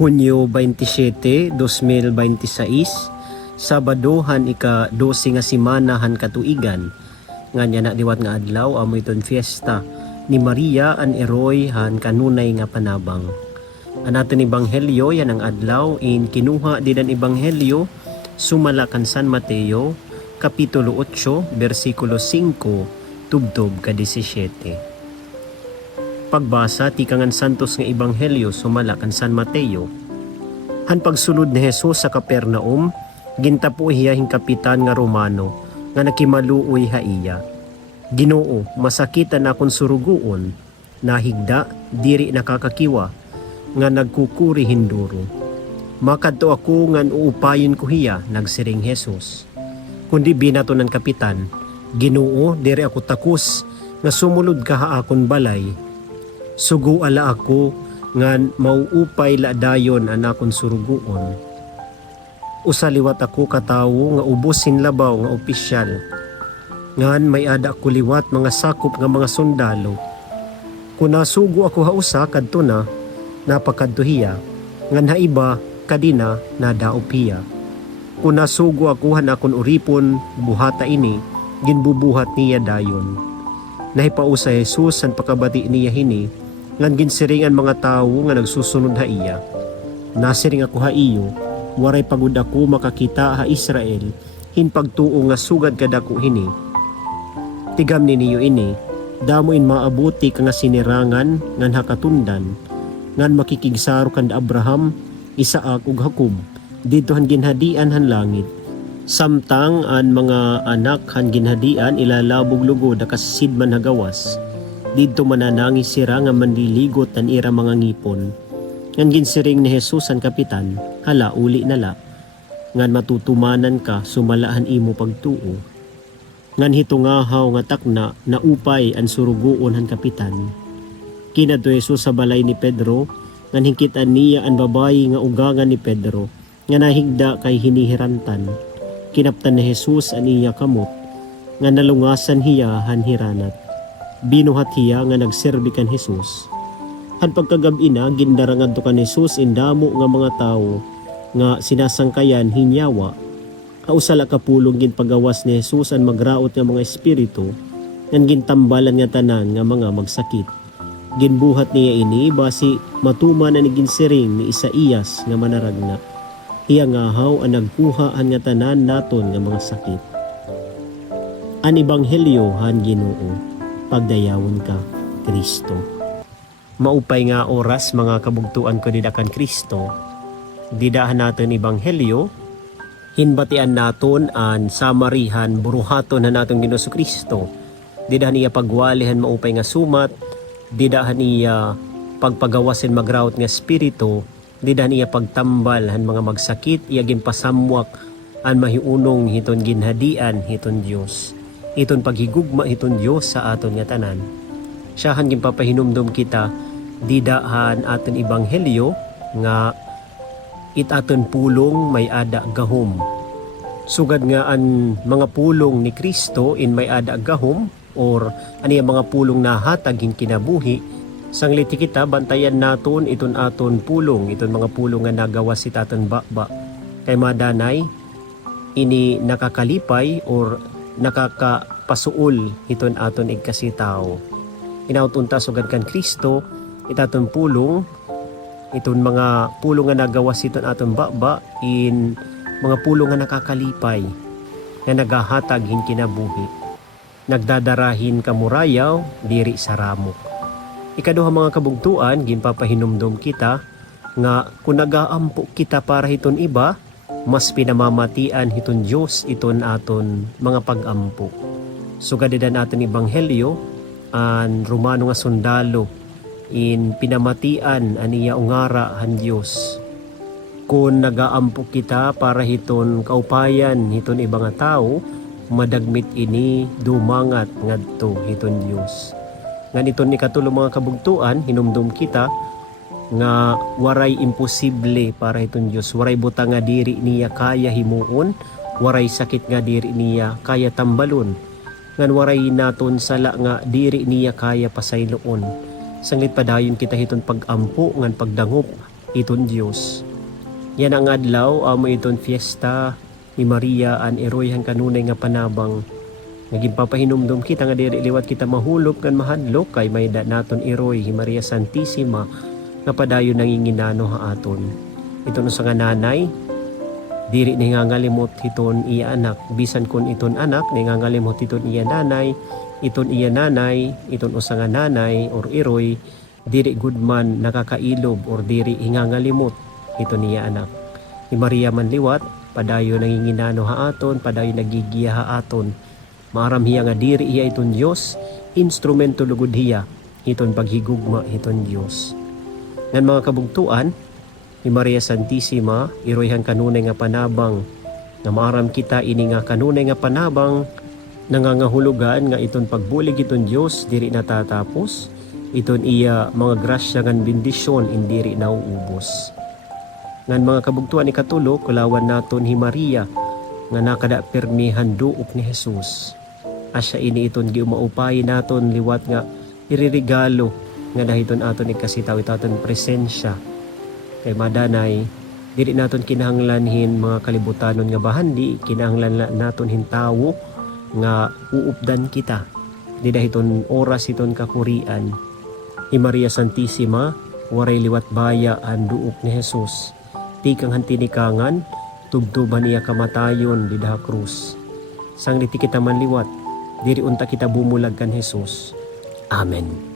Hunyo 27, 2026, Sabadohan ika-12 nga simana han katuigan. Nga niya na diwat nga adlaw amo iton fiesta ni Maria an Eroy han kanunay nga panabang. An aton ebanghelyo yan ang adlaw in kinuha din ang ebanghelyo sumala kan San Mateo kapitulo 8 bersikulo 5 tubtob ka 17. Pagbasa ti kangan santos nga ebanghelyo sumala kan San Mateo. Han pagsulod ni Jesus sa Capernaum, gintapo hiya hing kapitan nga Romano nga nakimaluoy ha iya. Ginoo, masakitan akon surugoon, nahigda diri nakakakiwa nga nagkukuri hinduro. Makadto ako ngan uupayon ko hiya, nagsiring Jesus. Kundi binato ng kapitan, Ginoo, diri ako takus nga sumulod ka ha akon balay. Sugo ala ako ngan mauupay ladayon an akon surugoon. Usaliwat ako katawo nga ubusin labaw nga opisyal. Ngan may ada ko liwat mga sakop nga mga sundalo. Kung nasugo ako hausa kadto na napakadto hiya, ngan haiba kadina nadaop hiya. Kung nasugo ako han akon uripon buhata ini, ginbubuhat niya dayon. Nahipausa Jesus san pakabati niya hini, ngan ginsiringan mga tawo nga nagsusunod ha iya. Nasiring ako ha iyo, waray pagud ako makakita ha Israel, hinpagtuo nga sugad kadako hini. Tigam ni niyo ini, damo in maabuti ka nga sinirangan ngan hakatundan, ngan makikigsaro kan Abraham, Isaak ug Jacob, dito han ginhadian han langit. Samtang an mga anak han ginhadian ilalabog lugod akasid man hagawas. Dito mananangis sira nga manliligot an ira mga ngipon. Ngan ginsiring ni Jesus ang kapitan, hala uli nala. Ngan matutumanan ka sumalahan imo pagtuo. Ngan hitungahaw nga takna na upay ang surugoon han kapitan. Kinadto Jesus sa balay ni Pedro, ngan hingkitan niya ang babayi nga ugangan ni Pedro, nga nahigda kay hinihirantan. Kinaptan ni Jesus an iya kamot, nga nalungasan hiya han hiranat. Binuhat hiya nga nagserbi kan Jesus. Han pagkagabi na gindarangan to kan Jesus indamo nga mga tao nga sinasangkayan hinyawa. Kausala kapulong ginpagawas ni Jesus an magraot nga mga espiritu ngan gintambalan nga tanan nga mga magsakit. Ginbuhat niya ini basi matuman na ni ginsiring ni Isaías nga manaragna. Hiya nga haw ang nagkuha ang nga tanan naton nga mga sakit. An ebanghelyo han Ginoo. Pagdayawon ka, Kristo. Maupay nga oras mga kabugtuan ko didakan Kristo. Didahan natin ebanghelyo, hinbatian naton an samarihan buruhaton na naton Ginoo Kristo. Didahan iya pagwalihan maupay nga sumat, didahan iya pagpagawasin magraot nga espiritu, didahan iya pagtambal han mga magsakit, iya ginpasamwak an mahiunong hiton ginhadian hiton Dios. Iton paghigugma iton Dios sa aton nga tanan. Siyahan ginpapahinumdum kita didahan aton ebanghelyo nga itaton pulong may ada gahom. Sugad nga an mga pulong ni Kristo in may ada gahom or aniya mga pulong nahatag hin kinabuhi, sangliti kita bantayan naton iton aton pulong, iton mga pulong nga nagawas it aton bakba. Kay madanay ini nakakalipay or nakakapasuol iton aton igkasitao. Inautunta sugad kan Kristo itaton pulong, iton mga pulong nga nagawas iton aton bakba in mga pulong nga nakakalipay nga nagahatag hin kinabuhi. Nagdadarahin kamurayaw diri sa ramok. Ikaduha mga kabugtuan ginpapahinumdum kita nga kung nagaampo kita para hiton iba, mas pinamamatian hiton Dios iton aton mga pag-ampo. Sugadidan aton ebanghelyo an Romano nga sundalo in pinamatian aniya ungara han Dios. Kung nagaampo kita para hiton kaupayan hiton ibang nga tao, madagmit ini dumangat ngadto hiton Dios. Ngan iton ikatulo mga kabugtuan hinumdum kita nga waray imposible para hiton Dios. Waray butang nga diri niya kaya himuon, waray sakit nga diri niya kaya tambalon, ngan waray naton sala nga diri niya kaya pasayloon. Sanglit padayon kita hiton pag-ampo ngan pagdangop iton Dios. Yan ang adlaw amo iton fiesta ni Maria an eroyhan kanunay nga panabang. Naging papahinumdum kita nga diri liwat kita mahulog kan mahadlok kay may da naton eroy hi Maria Santissima nga padayon nanginginano ha aton. Iton sa nga nanay diri ni nga ngalimot hiton iya anak bisan kun iton anak ni nga ngalimot hiton iya nanay, iton iya nanay, iton usa nga nanay or eroy diri gudman nakakailob or diri hingangalimot iton iya anak. Ni Maria man liwat padayon nanginginano ha aton, padayon nagigiya ha aton. Maaram hiya nga diri hiya iton Dios, instrumento lugod hiya iton paghigugma iton Dios. Ngan mga kabugtuan, ni Maria Santissima, iroyhan kanunay nga panabang, na maaram kita ini nga kanunay nga panabang, nangangahulugan nga iton pagbulig iton Dios, diri natatapos, iton iya mga grasya ngan bendisyon, indiri nauubos. Ngan mga kabugtuan ni katulo, kulawan naton hi Maria, nga nakada permi handuok ni Jesus. Asya ini iton giumaupay naton liwat nga iririgalo nga dahiton aton ikasitaw itaton presensya. Kay madanay, dili naton kinahanglanhin mga kalibutanon nga bahandi, kinahanglan naton hintawo nga uupdan kita. Di dahiton oras iton kakurian. Ni Maria Santissima, waray liwat baya ang duok ni Jesus. Tikang hantinikangan, tubtuban niya kamatayon di daha krus. Sang niti kita man liwat, diri unta kita bumulag kan Jesus. Amen.